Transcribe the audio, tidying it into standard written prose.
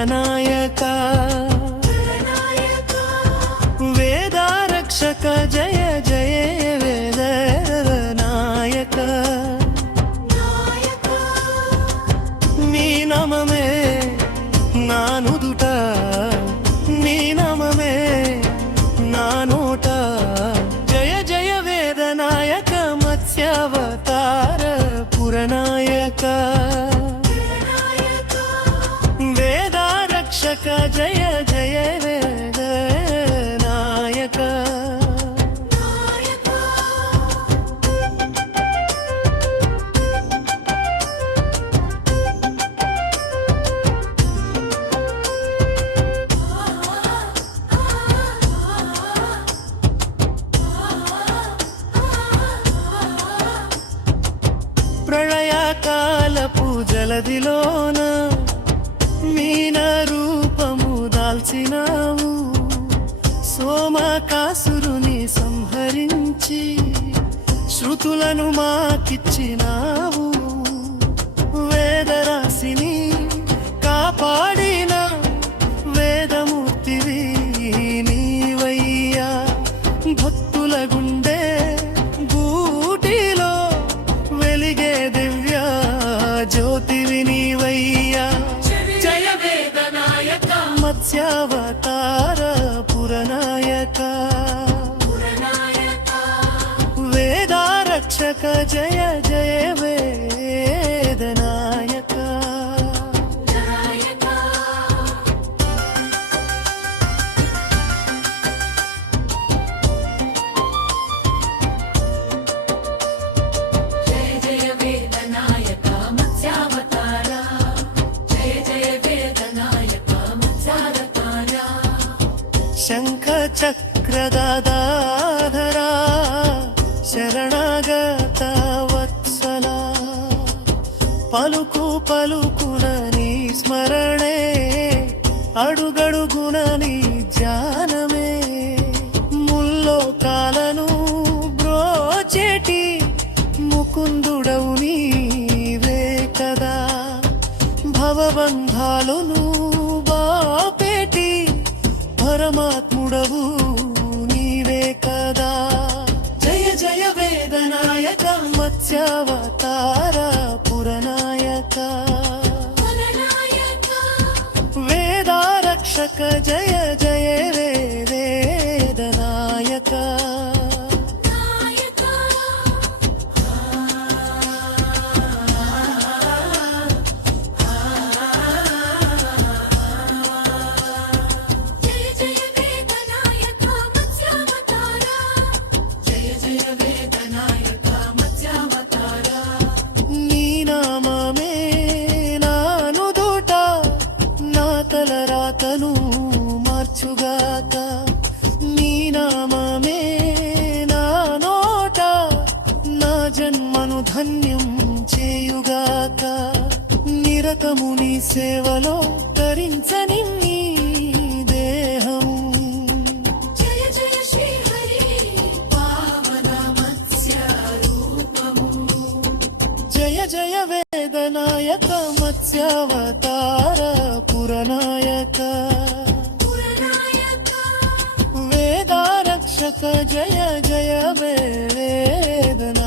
పురనాయక వేదారక్షక జయ జయ వేదనాయక నీ నామమే నా నుదుట నీ నామమే నా నోట జయ జయ వేదనాయక మత్స్యావతార పురనాయక వేదారక్షక జయ జయ వేదనాయక ప్రళయకాలపు జలదిలోన మీన రూపము దాల్చినావు సోమకాసురుని సంహరించి శృతులను మాకిచ్చినావు వేదరాశిని కాపాడిన వేదమూర్తివి నీవయ్యా భక్తుల గుండె గూటిలో వెలిగే దివ్య జ్యోతివి నీవయ్యా జయ వేదనాయక మత్స్యావతార పురనాయక వేదారక్షక జయ జయ వేదనాయక శంఖ చక్రదాధరా శరణాగత వత్సల పలుకు పలుకున నీ స్మరణే అడుగడుగున నీ ధ్యానమే ముల్లోకాలను బ్రోచేటి ముకుందుడవు నీవే కదా భవబంధాలను బాపేటి పరమాత్ముడవు నీవే కదా జయ జయ వేదనాయక మత్స్యావతార పురనాయక వేదారక్షక జయ జయ వేదనాయక తలరాతను మార్చుగాక నీ నామమే నా నోట నా జన్మను ధన్యం చేయుగాక నిరతము నీ సేవలో తరించని నీ దేహము జయ జయ శ్రీహరి పావన మత్స్య రూపము జయ జయ వేదనాయక మత్స్యావతార పురనాయక వేదారక్షక జయ జయ వేదన